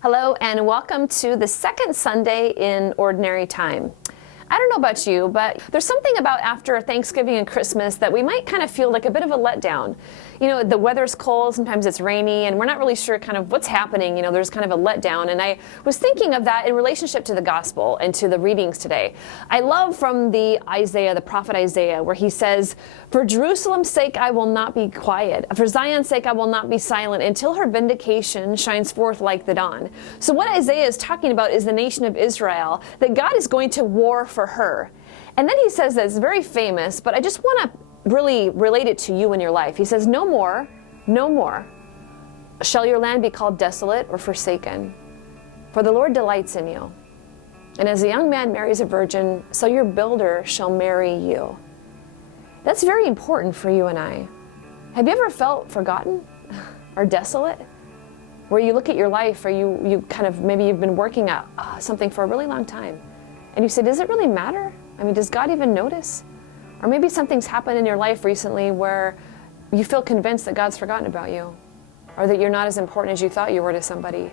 Hello and welcome to the second Sunday in Ordinary Time. I don't know about you, but there's something about after Thanksgiving and Christmas that we might kind of feel like a bit of a letdown. You know, the weather's cold, sometimes it's rainy, and we're not really sure kind of what's happening. You know, there's kind of a letdown. And I was thinking of that in relationship to the gospel and to the readings today. I love from the prophet Isaiah, where he says, "For Jerusalem's sake I will not be quiet. For Zion's sake I will not be silent until her vindication shines forth like the dawn." So what Isaiah is talking about is the nation of Israel, that God is going to war for her. And then he says that it's very famous, but I just want to really relate it to you in your life. He says, no more shall your land be called desolate or forsaken, for the Lord delights in you. And as a young man marries a virgin, so your builder shall marry you. That's very important for you and I. Have you ever felt forgotten or desolate? Where you look at your life, or you kind of, maybe you've been working at something for a really long time, and you say, does it really matter? I mean, does God even notice? Or maybe something's happened in your life recently where you feel convinced that God's forgotten about you, or that you're not as important as you thought you were to somebody.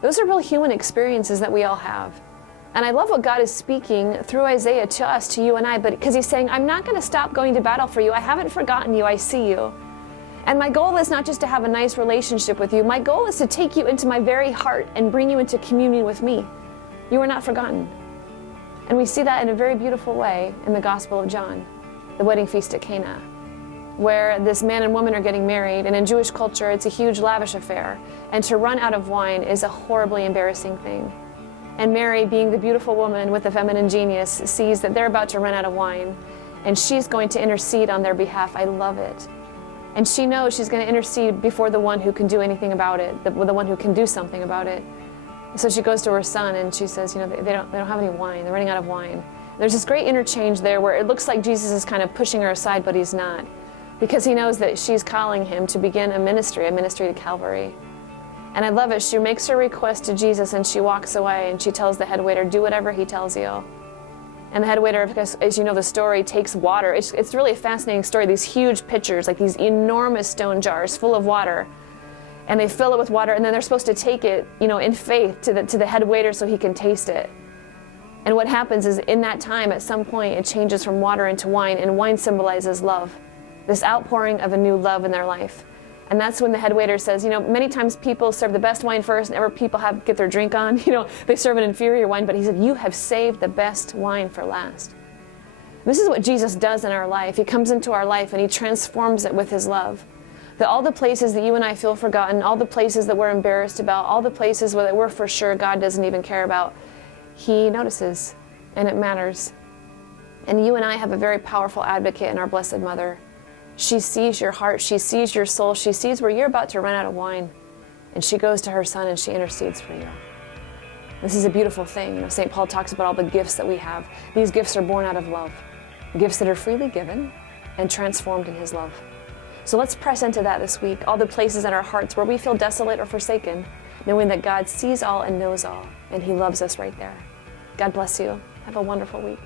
Those are real human experiences that we all have. And I love what God is speaking through Isaiah to us, to you and I, but because he's saying, I'm not going to stop going to battle for you. I haven't forgotten you. I see you. And my goal is not just to have a nice relationship with you. My goal is to take you into my very heart and bring you into communion with me. You are not forgotten. And we see that in a very beautiful way in the Gospel of John, the wedding feast at Cana, where this man and woman are getting married, and in Jewish culture it's a huge lavish affair, and to run out of wine is a horribly embarrassing thing. And Mary, being the beautiful woman with the feminine genius, sees that they're about to run out of wine, and she's going to intercede on their behalf. I love it. And she knows she's going to intercede before the one who can do anything about it, the one who can do something about it. So she goes to her son and she says, you know, they don't have any wine. They're running out of wine. There's this great interchange there where it looks like Jesus is kind of pushing her aside, but he's not, because he knows that she's calling him to begin a ministry to Calvary. And I love it. She makes her request to Jesus and she walks away and she tells the head waiter, do whatever he tells you. And the head waiter, as you know the story, takes water. It's really a fascinating story. These huge pitchers, like these enormous stone jars full of water. And they fill it with water, and then they're supposed to take it, you know, in faith to the head waiter so he can taste it. And what happens is in that time, at some point, it changes from water into wine, and wine symbolizes love, this outpouring of a new love in their life. And that's when the head waiter says, you know, many times people serve the best wine first, and people get their drink on, you know, they serve an inferior wine, but he said, you have saved the best wine for last. This is what Jesus does in our life. He comes into our life and he transforms it with his love. That all the places that you and I feel forgotten, all the places that we're embarrassed about, all the places that we're for sure God doesn't even care about, he notices, and it matters. And you and I have a very powerful advocate in our Blessed Mother. She sees your heart, she sees your soul, she sees where you're about to run out of wine, and she goes to her son and she intercedes for you. This is a beautiful thing. You know, St. Paul talks about all the gifts that we have. These gifts are born out of love, gifts that are freely given and transformed in his love. So let's press into that this week, all the places in our hearts where we feel desolate or forsaken, knowing that God sees all and knows all, and he loves us right there. God bless you. Have a wonderful week.